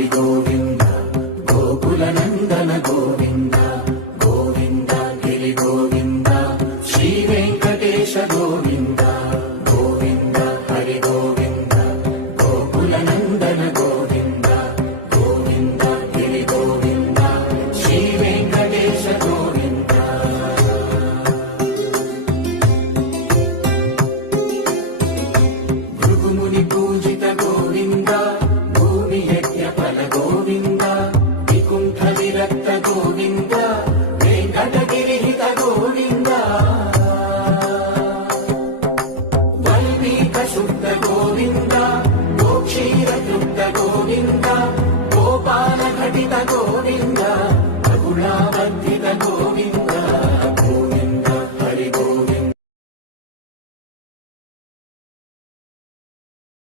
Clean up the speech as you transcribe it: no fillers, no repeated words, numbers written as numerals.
హరి గోవింద గోకుల నందన గోవింద గోవింద గిరి గోవింద శ్రీ వెంకటేశ గోవింద గోవింద హరి గోవింద గోకుల నందన గోవింద గోవింద గిరి గోవింద శ్రీ వెంకటేశ గోవింద. భృగుముని పూజిత గోవింద భూమి యజ్ఞ ఫల గోవింద వికుంఠ విరక్త గోవింద వెంకటగిరిహిత గోవింద వల్మీక శుద్ధ గోవింద గోక్షీర తృప్త గోవింద గోపాల ఘటిత గోవింద